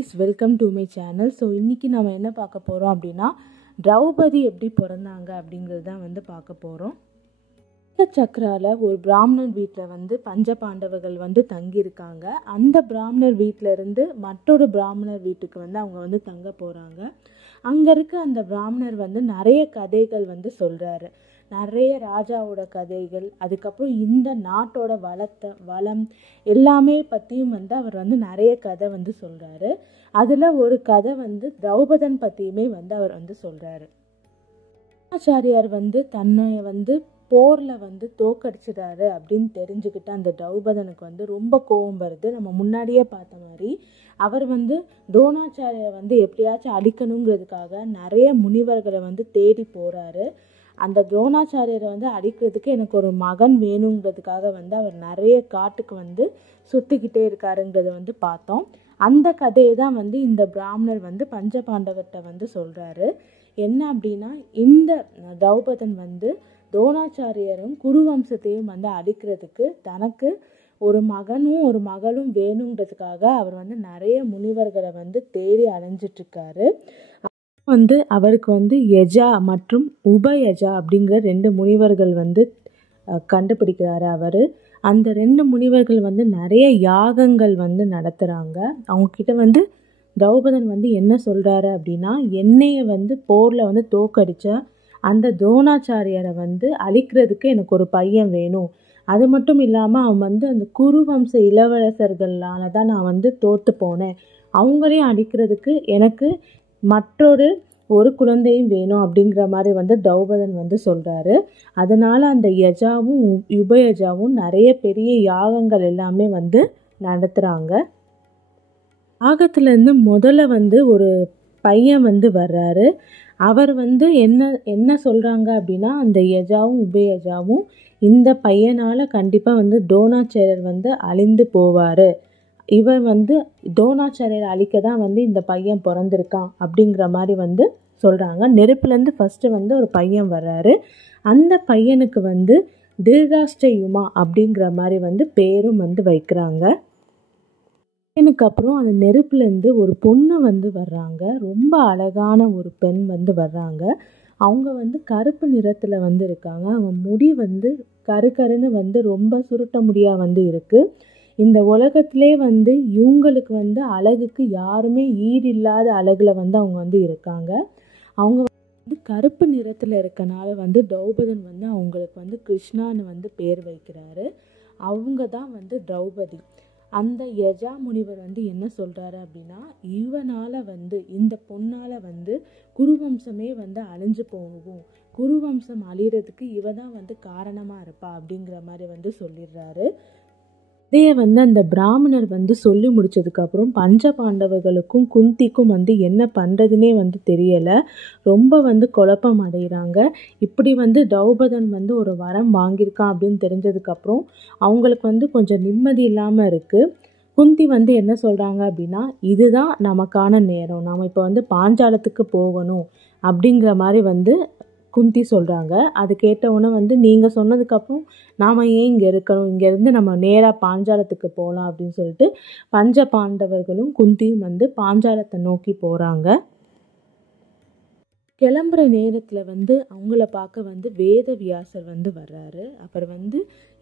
Is welcome to my channel. So இன்றைக்கி நம்ம என்ன பார்க்க போகிறோம் அப்படின்னா, திரௌபதி எப்படி பிறந்தாங்க அப்படிங்கிறது தான் பார்க்க போகிறோம். சக்கராவில் ஒரு பிராமணர் வீட்டில் பஞ்ச பாண்டவர்கள் தங்கியிருக்காங்க. அந்த பிராமணர் வீட்டில் இருந்து மற்றொரு பிராமணர் வீட்டுக்கு அவங்க தங்க போகிறாங்க. அங்கே இருக்க அந்த பிராமணர் நிறைய கதைகள் சொல்கிறாரு. நிறைய ராஜாவோட கதைகள், அதுக்கப்புறம் இந்த நாட்டோட வளம் எல்லாமே பற்றியும் அவர் நிறைய கதை சொல்கிறாரு. அதில் ஒரு கதை திரௌபதன் பற்றியுமே அவர் சொல்கிறாரு. ஆச்சாரியார் தன்னை போரில் தோக்கடிச்சிடாரு அப்படின்னு தெரிஞ்சுக்கிட்டு அந்த திரௌபதனுக்கு ரொம்ப கோபம் வருது. நம்ம முன்னாடியே பார்த்த மாதிரி அவர் துரோணாச்சாரியை எப்படியாச்சும் அழிக்கணுங்கிறதுக்காக நிறைய முனிவர்களை தேடி போகிறாரு. அந்த துரோணாச்சாரியரை அழிக்கிறதுக்கு எனக்கு ஒரு மகன் வேணுங்கிறதுக்காக அவர் நிறைய காட்டுக்கு சுற்றிக்கிட்டே இருக்காருங்கிறத பார்த்தோம். அந்த கதையை தான் இந்த பிராமணர் பஞ்ச பாண்டவர்கிட்ட சொல்கிறாரு. என்ன அப்படின்னா, இந்த திரௌபதன் துரோணாச்சாரியரும் குரு வம்சத்தையும் அழிக்கிறதுக்கு தனக்கு ஒரு மகனும் ஒரு மகளும் வேணுங்கிறதுக்காக அவர் நிறைய முனிவர்களை தேடி அலைஞ்சிட்ருக்காரு. அவருக்கு யஜா மற்றும் உபயஜா அப்படிங்கிற 2 முனிவர்கள் கண்டுபிடிக்கிறாரு. அவர் அந்த 2 முனிவர்கள் நிறைய யாகங்கள் நடத்துகிறாங்க. அவங்கக்கிட்ட திரௌபதன் என்ன சொல்கிறாரு அப்படின்னா, என்னையை போரில் தோக்கடிச்ச அந்த துரோணாச்சாரியரை அழிக்கிறதுக்கு எனக்கு ஒரு பையன் வேணும். அது மட்டும் இல்லாமல் அவன் அந்த குரு வம்ச இளவரசர்களால் தான் நான் தோற்று போனேன். அவங்களையும் அழிக்கிறதுக்கு எனக்கு ஒரு குழந்தையும் வேணும் அப்படிங்கிற மாதிரி திரௌபதன் சொல்கிறாரு. அதனால் அந்த யஜாவும் உபயஜாவும் நிறைய பெரிய யாகங்கள் எல்லாமே நடத்துகிறாங்க. யாகத்துலேருந்து முதல்ல ஒரு பையன் வர்றாரு. அவர் என்ன சொல்கிறாங்க அப்படின்னா, அந்த யஜாவும் உபயஜாவும் இந்த பையனால் கண்டிப்பாக துரோணாச்சாரியர் அழிந்து போவார். இவர் துரோணாச்சாரியரை அழிக்க தான் இந்த பையன் பிறந்திருக்கான் அப்படிங்கிற மாதிரி சொல்கிறாங்க. நெருப்புலேருந்து ஃபஸ்ட்டு ஒரு பையன் வர்றாரு. அந்த பையனுக்கு திருதராஷ்டிரயுமா அப்படிங்கிற மாதிரி பேரும் வைக்கிறாங்க. எனக்கு அப்புறம் அந்த நெருப்புலேருந்து ஒரு பொண்ணு வர்றாங்க. ரொம்ப அழகான ஒரு பெண் வர்றாங்க. அவங்க கருப்பு நிறத்தில் இருக்காங்க. அவங்க முடி கருன்னு ரொம்ப சுருட்ட முடியாக இருக்குது. இந்த உலகத்திலே இவங்களுக்கு அழகுக்கு யாருமே ஈடு இல்லாத அழகில் அவங்க இருக்காங்க. அவங்க கருப்பு நிறத்தில் இருக்கனால திரௌபதன் அவங்களுக்கு கிருஷ்ணான்னு பேர் வைக்கிறாரு. அவங்க தான் திரௌபதி. அந்த யஜா முனிவர் என்ன சொல்கிறாரு அப்படின்னா, இவனால் இந்த பொண்ணால் குருவம்சமே அழிஞ்சு போகும். குருவம்சம் அழிகிறதுக்கு இவ தான் காரணமாக இருப்பா அப்படிங்கிற மாதிரி சொல்லிடுறாரு. இதையே அந்த பிராமணர் சொல்லி முடிச்சதுக்கப்புறம் பஞ்ச பாண்டவர்களுக்கும் குந்திக்கும் என்ன பண்ணுறதுனே தெரியலை. ரொம்ப குழப்பம் அடைகிறாங்க. இப்படி திரௌபதன் ஒரு வரம் வாங்கியிருக்கான் அப்படின்னு தெரிஞ்சதுக்கப்புறம் அவங்களுக்கு கொஞ்சம் நிம்மதி இல்லாமல் இருக்குது. குந்தி என்ன சொல்கிறாங்க அப்படின்னா, இதுதான் நமக்கான நேரம், நாம் இப்போ பாஞ்சாலத்துக்கு போகணும் அப்படிங்கிற மாதிரி குந்தி சொல்கிறாங்க. அது கேட்டவுடனே நீங்கள் சொன்னதுக்கப்புறம் நாம் ஏன் இங்கே இருக்கணும், இங்கேருந்து நம்ம நேராக பாஞ்சாலத்துக்கு போகலாம் அப்படின்னு சொல்லிட்டு பஞ்ச பாண்டவர்களும் குந்தியும் பாஞ்சாலத்தை நோக்கி போகிறாங்க. கிளம்புற நேரத்தில் அவங்கள பார்க்க வேதவியாசர் வர்றாரு. அப்புறம்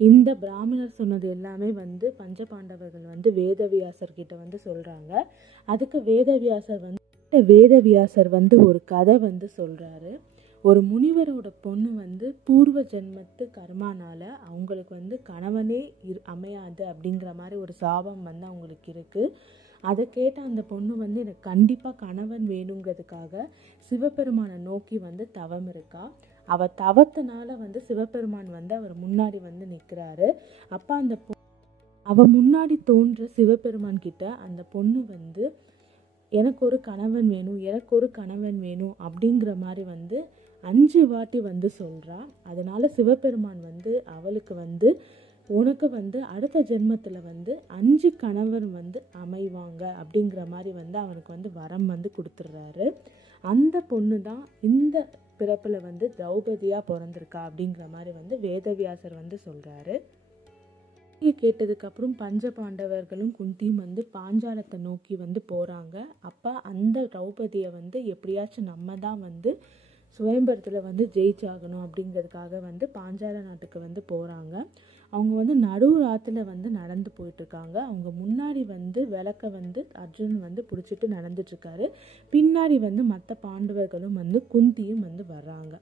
இந்த பிராமணர் சொன்னது எல்லாமே பஞ்ச பாண்டவர்கள் வேதவியாசர்கிட்ட சொல்கிறாங்க. அதுக்கு வேதவியாசர் ஒரு கதை சொல்கிறாரு. ஒரு முனிவரோட பொண்ணு பூர்வ ஜென்மத்து கர்மானால் அவங்களுக்கு கணவனே அமையாது அப்படிங்கிற மாதிரி ஒரு சாபம் அவங்களுக்கு இருக்குது. அதை கேட்ட அந்த பொண்ணு எனக்கு கண்டிப்பாக கணவன் வேணுங்கிறதுக்காக சிவபெருமானை நோக்கி தவம் இருக்கா. அவள் தவத்தினால சிவபெருமான் அவர் முன்னாடி நிற்கிறாரு. அப்போ அந்த அவள் முன்னாடி தோன்ற சிவபெருமான் கிட்ட அந்த பொண்ணு எனக்கு ஒரு கணவன் வேணும், எனக்கு ஒரு கணவன் வேணும் அப்படிங்கிற மாதிரி 5 வாட்டி சொல்கிறா. அதனால் சிவபெருமான் அவளுக்கு உனக்கு அடுத்த ஜென்மத்தில் 5 கணவர் அமைவாங்க அப்படிங்கிற மாதிரி அவனுக்கு வரம் கொடுத்துட்றாரு. அந்த பொண்ணு தான் இந்த பிறப்பில் திரௌபதியாக பிறந்திருக்கா அப்படிங்கிற மாதிரி வேதவியாசர் சொல்கிறாரு. கேட்டதுக்கப்புறம் பஞ்ச பாண்டவர்களும் குந்தியும் வந்து பாஞ்சாலத்தை நோக்கி வந்து போகிறாங்க. அப்போ அந்த திரௌபதியை வந்து எப்படியாச்சும் நம்ம தான் வந்து சுயம்பரத்தில் வந்து ஜெயிச்சாகணும் அப்படிங்கிறதுக்காக வந்து பாஞ்சால நாட்டுக்கு வந்து போகிறாங்க. அவங்க வந்து நடுராத்துல வந்து நடந்து போயிட்டுருக்காங்க. அவங்க முன்னாடி வந்து விளக்க வந்து அர்ஜுனன் வந்து பிடிச்சிட்டு நடந்துட்டுருக்காரு. பின்னாடி வந்து மற்ற பாண்டவர்களும் வந்து குந்தியும் வந்து வர்றாங்க.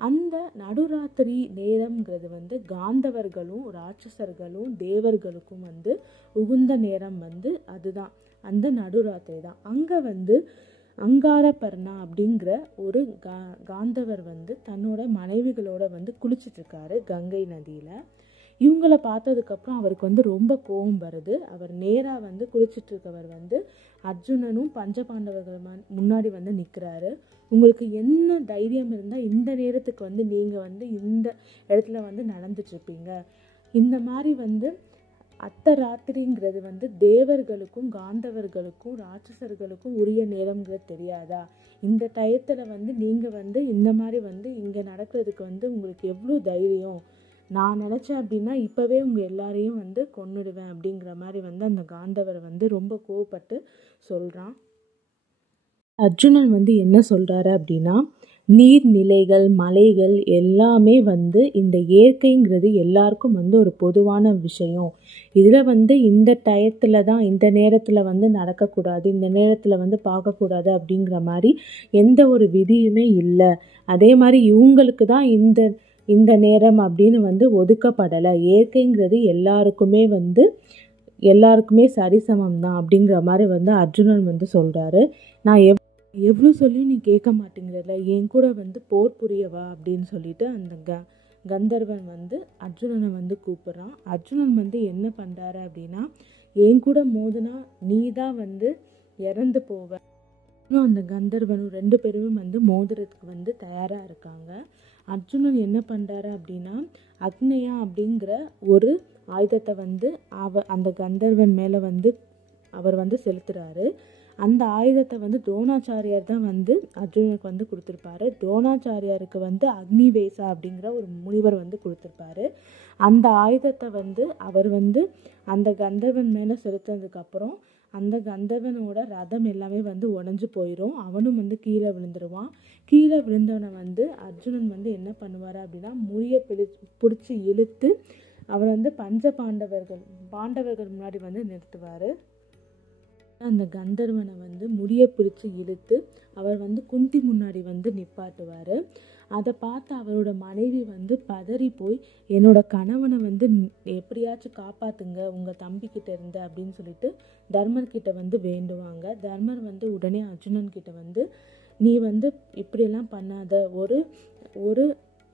அந்த நடுராத்திரி நேரம்ங்கிறது வந்து காந்தவர்களும் ராட்சசர்களும் தேவர்களுக்கும் வந்து உகுந்த நேரம் வந்து அதுதான், அந்த நடுராத்திரி தான். அங்கே வந்து அங்காரபர்ணா அப்படிங்கிற ஒரு காந்தவர் வந்து தன்னோட மனைவிகளோட வந்து குளிச்சிட்ருக்காரு கங்கை நதியில். இவங்கள பார்த்ததுக்கப்புறம் அவருக்கு வந்து ரொம்ப கோபம் வருது. அவர் நேராக வந்து குளிச்சிட்ருக்கவர் வந்து அர்ஜுனனும் பஞ்சபாண்டவர்கள் முன்னாடி வந்து நிற்கிறாரு. உங்களுக்கு என்ன தைரியம் இருந்தால் இந்த நேரத்துக்கு வந்து நீங்கள் வந்து இந்த இடத்துல வந்து நடந்துட்டுருப்பீங்க? இந்த மாதிரி வந்து அர்த்தராத்திரிங்கிறது வந்து தேவர்களுக்கும் காந்தவர்களுக்கும் ராட்சசர்களுக்கும் உரிய நேரம்ங்கிறது தெரியாதா? இந்த டயத்தில் வந்து நீங்கள் வந்து இந்த மாதிரி வந்து இங்கே நடக்கிறதுக்கு வந்து உங்களுக்கு எவ்வளோ தைரியம்? நான் நினச்சேன் அப்படின்னா இப்போவே உங்கள் எல்லாரையும் வந்து கொன்னுடுவேன் அப்படிங்கிற மாதிரி வந்து அந்த காந்தவர் வந்து ரொம்ப கோவப்பட்டு சொல்கிறான். அர்ஜுனன் வந்து என்ன சொல்கிறாரு அப்படின்னா, நீர்நிலைகள் மலைகள் எல்லாமே வந்து இந்த இயற்கைங்கிறது எல்லாருக்கும் வந்து ஒரு பொதுவான விஷயம். இதில் வந்து இந்த டயத்தில் தான் இந்த நேரத்தில் வந்து நடக்கக்கூடாது, இந்த நேரத்தில் வந்து பார்க்கக்கூடாது அப்படிங்கிற மாதிரி எந்த ஒரு விதியுமே இல்லை. அதே மாதிரி இவங்களுக்கு தான் இந்த நேரம் அப்படின்னு வந்து ஒதுக்கப்படலை. இயற்கைங்கிறது எல்லாருக்குமே சரிசமம் தான் அப்படிங்கிற மாதிரி வந்து அர்ஜுனன் வந்து சொல்கிறாரு. நான் எவ்வளோ சொல்லி நீ கேட்க மாட்டேங்கிறல, என் கூட வந்து போர் புரியவா அப்படின்னு சொல்லிட்டு அந்த கந்தர்வன் வந்து அர்ஜுனனை வந்து கூப்பிட்றான். அர்ஜுனன் வந்து என்ன பண்ணுறாரு அப்படின்னா, என் கூட மோதுனா நீ தான் வந்து இறந்து போவ. அந்த கந்தர்வனும் 2 பேருமே வந்து மோதுறதுக்கு வந்து தயாராக இருக்காங்க. அர்ஜுனன் என்ன பண்ணுறாரு அப்படின்னா, அக்னேயா அப்படிங்கிற ஒரு ஆயுதத்தை வந்து அந்த கந்தர்வன் மேலே வந்து அவர் வந்து செலுத்துகிறாரு. அந்த ஆயுதத்தை வந்து துரோணாச்சாரியார் தான் வந்து அர்ஜுனனுக்கு வந்து கொடுத்துருப்பாரு. துரோணாச்சாரியாருக்கு வந்து அக்னிவேசா அப்படிங்கிற ஒரு முனிவர் வந்து கொடுத்துருப்பாரு. அந்த ஆயுதத்தை வந்து அவர் வந்து அந்த கந்தர்வன் மேலே செலுத்தினதுக்கப்புறம் அந்த கந்தர்வனோட ரதம் எல்லாமே வந்து உடஞ்சி போயிடும். அவனும் வந்து கீழே விழுந்துருவான். கீழே விழுந்தவனை வந்து அர்ஜுனன் வந்து என்ன பண்ணுவார் அப்படின்னா, முறியை பிடிச்சி இழுத்து அவர் வந்து பாண்டவர்கள் முன்னாடி வந்து நிறுத்துவார். அந்த கந்தர்வனை வந்து முடியை பிடிச்சி இழுத்து அவர் வந்து குந்தி முன்னாடி வந்து நிப்பாட்டுவார். அதை பார்த்து அவரோட மனைவி வந்து பதறி போய், என்னோட கணவனை வந்து எப்படியாச்சும் காப்பாற்றுங்க உங்கள் தம்பிக்கிட்ட இருந்து அப்படின்னு சொல்லிட்டு தர்மர்கிட்ட வந்து வேண்டுவாங்க. தர்மர் வந்து உடனே அர்ஜுனன்கிட்ட வந்து, நீ வந்து இப்படியெல்லாம் பண்ணாத, ஒரு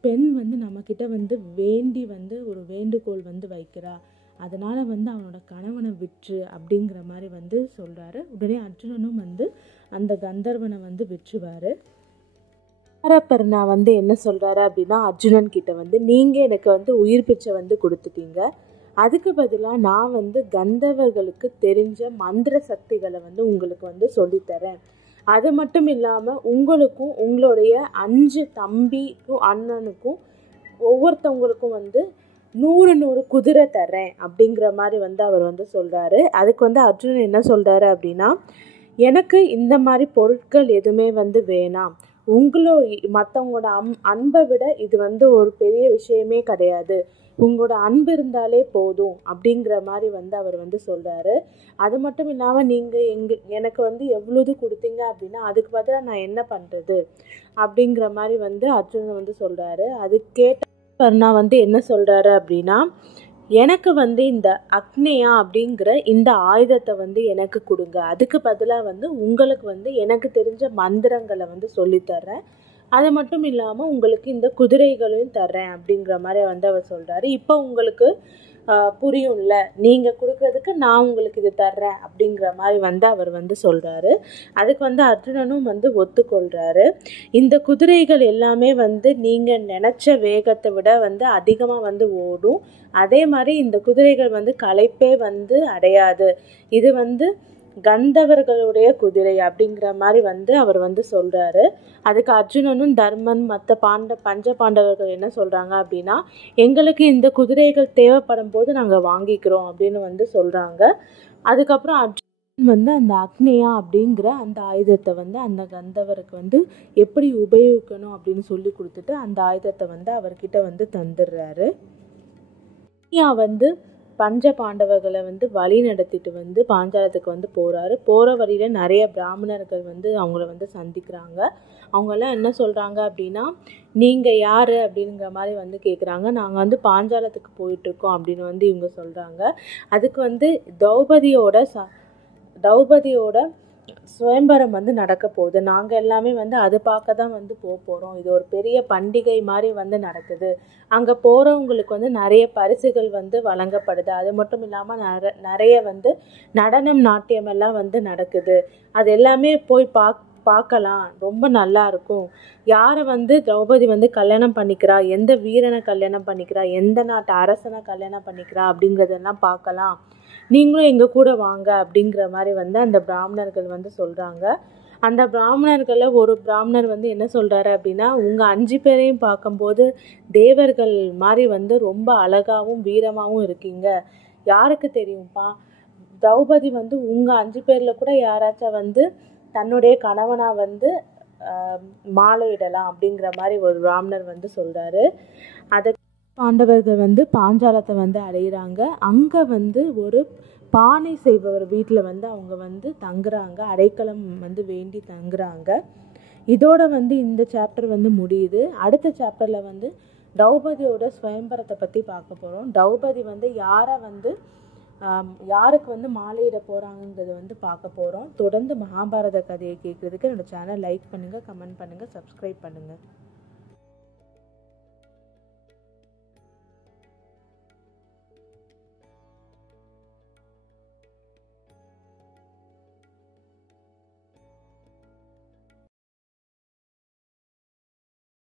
பெண் வந்து நம்மக்கிட்ட வந்து வேண்டி வந்து ஒரு வேண்டுகோள் வந்து வைக்கிறா, அதனால் வந்து அவனோட கணவனை விற்று அப்படிங்கிற மாதிரி வந்து சொல்கிறாரு. உடனே அர்ஜுனனும் வந்து அந்த கந்தர்வனை வந்து விற்றுவார். அங்காரபர்ணா வந்து என்ன சொல்கிறாரு அப்படின்னா, அர்ஜுனன் கிட்ட வந்து, நீங்கள் எனக்கு வந்து உயிர் பிச்சை வந்து கொடுத்துட்டீங்க, அதுக்கு பதிலாக நான் வந்து கந்தர்வர்களுக்கு தெரிஞ்ச மந்திர சக்திகளை வந்து உங்களுக்கு வந்து சொல்லித்தரேன். அது மட்டும் இல்லாமல் உங்களுக்கும் உங்களுடைய 5 தம்பிக்கும் அண்ணனுக்கும் ஒவ்வொருத்தவங்களுக்கும் வந்து 100 குதிரை தர்றேன் அப்படிங்கிற மாதிரி வந்து அவர் வந்து சொல்கிறாரு. அதுக்கு வந்து அர்ஜுனன் என்ன சொல்கிறாரு அப்படின்னா, எனக்கு இந்த மாதிரி பொருட்கள் எதுவுமே வந்து வேணாம், மற்றவங்களோட அன்பை விட இது வந்து ஒரு பெரிய விஷயமே கிடையாது, உங்களோட அன்பு இருந்தாலே போதும் அப்படிங்கிற மாதிரி வந்து அவர் வந்து சொல்கிறாரு. அது மட்டும் இல்லாமல் நீங்கள் எனக்கு வந்து எவ்வளோது கொடுத்தீங்க அப்படின்னா அதுக்கு பதிலாக நான் என்ன பண்ணுறது அப்படிங்கிற மாதிரி வந்து அர்ஜுனன் வந்து சொல்கிறாரு. அது கேட்ட பர்ணா வந்து என்ன சொல்கிறாரு அப்படின்னா, எனக்கு வந்து இந்த அக்னேயா அப்படிங்கிற இந்த ஆயுதத்தை வந்து எனக்கு கொடுங்க, அதுக்கு பதிலாக வந்து உங்களுக்கு வந்து எனக்கு தெரிஞ்ச மந்திரங்களை வந்து சொல்லித்தர்றேன், அது மட்டும் இல்லாமல் உங்களுக்கு இந்த குதிரைகளையும் தர்றேன் அப்படிங்கிற மாதிரி வந்து அவர் சொல்கிறாரு. இப்போ உங்களுக்கு புரியும்ல, நீங்கள் கொடுக்குறதுக்கு நான் உங்களுக்கு இது தர்றேன் அப்படிங்கிற மாதிரி வந்து அவர் வந்து சொல்கிறாரு. அதுக்கு வந்து அர்ஜுனனும் வந்து ஒத்துக்கொள்கிறாரு. இந்த குதிரைகள் எல்லாமே வந்து நீங்கள் நினச்ச வேகத்தை விட வந்து அதிகமாக வந்து ஓடும், அதே மாதிரி இந்த குதிரைகள் வந்து களைப்பே வந்து அடையாது, இது வந்து கந்தவர்களுடைய குதிரை அப்படிங்கிற மாதிரி வந்து அவர் வந்து சொல்கிறாரு. அதுக்கு அர்ஜுனனும் தர்மன் மற்ற பஞ்ச பாண்டவர்கள் என்ன சொல்கிறாங்க அப்படின்னா, எங்களுக்கு இந்த குதிரைகள் தேவைப்படும் போது நாங்கள் வாங்கிக்கிறோம் அப்படின்னு வந்து சொல்கிறாங்க. அதுக்கப்புறம் அர்ஜுனன் வந்து அந்த அக்னியா அப்படிங்கிற அந்த ஆயுதத்தை வந்து அந்த கந்தவருக்கு வந்து எப்படி உபயோகிக்கணும் அப்படின்னு சொல்லி கொடுத்துட்டு அந்த ஆயுதத்தை வந்து அவர்கிட்ட வந்து தந்துடுறாரு. அக்னியா வந்து பஞ்ச பாண்டவர்களை வந்து வழி நடத்திட்டு வந்து பாஞ்சாலத்துக்கு வந்து போகிறாரு. போகிற வழியில் நிறைய பிராமணர்கள் வந்து அவங்கள வந்து சந்திக்கிறாங்க. அவங்கெல்லாம் என்ன சொல்கிறாங்க அப்படின்னா, நீங்கள் யார் அப்படிங்கிற மாதிரி வந்து கேட்குறாங்க. நாங்கள் வந்து பாஞ்சாலத்துக்கு போயிட்டுருக்கோம் அப்படின்னு வந்து இவங்க சொல்கிறாங்க. அதுக்கு வந்து திரௌபதியோட சுயம்பரம் வந்து நடக்க போகுது. நாங்கள் எல்லாமே வந்து அது பார்க்க தான் வந்து போகிறோம். இது ஒரு பெரிய பண்டிகை மாதிரி வந்து நடக்குது. அங்கே போகிறவங்களுக்கு வந்து நிறைய பரிசுகள் வந்து வழங்கப்படுது. அது மட்டும் இல்லாமல் நிறைய வந்து நடனம் நாட்டியம் எல்லாம் வந்து நடக்குது. அது எல்லாமே போய் பார்க்கலாம், ரொம்ப நல்லா இருக்கும். யாரை வந்து திரௌபதி வந்து கல்யாணம் பண்ணிக்கிறா, எந்த வீரனை கல்யாணம் பண்ணிக்கிறா, எந்த நாட்டு அரசனை கல்யாணம் பண்ணிக்கிறா அப்படிங்கிறதெல்லாம் பார்க்கலாம், நீங்களும் எங்கள் கூட வாங்க அப்படிங்கிற மாதிரி வந்து அந்த பிராமணர்கள் வந்து சொல்கிறாங்க. அந்த பிராமணர்களில் ஒரு பிராமணர் வந்து என்ன சொல்கிறாரு அப்படின்னா, உங்கள் 5 பேரையும் பார்க்கும்போது தேவர்கள் மாதிரி வந்து ரொம்ப அழகாகவும் வீரமாகவும் இருக்கீங்க. யாருக்கு தெரியும்ப்பா, திரௌபதி வந்து உங்கள் 5 பேரில் கூட யாராச்சும் வந்து தன்னுடைய கணவனாக வந்து மாலையிடலாம் அப்படிங்கிற மாதிரி ஒரு பிராமணர் வந்து சொல்கிறாரு. அதை பாண்டவர்கள் வந்து பாஞ்சாலத்தை வந்து அடைகிறாங்க. அங்கே வந்து ஒரு பானை செய்பவர் வீட்டில் வந்து அவங்க வந்து தங்குறாங்க, அடைக்கலம் வந்து வேண்டி தங்குறாங்க. இதோட வந்து இந்த சாப்டர் வந்து முடியுது. அடுத்த சாப்டரில் வந்து திரௌபதியோட சுயம்பரத்தை பற்றி பார்க்க போகிறோம். திரௌபதி வந்து யாருக்கு வந்து மாலையிட போகிறாங்கன்றதை வந்து பார்க்க போகிறோம். தொடர்ந்து மகாபாரத கதையை கேட்குறதுக்கு என்னோடய சேனல் லைக் பண்ணுங்கள், கமெண்ட் பண்ணுங்கள், சப்ஸ்கிரைப் பண்ணுங்கள்.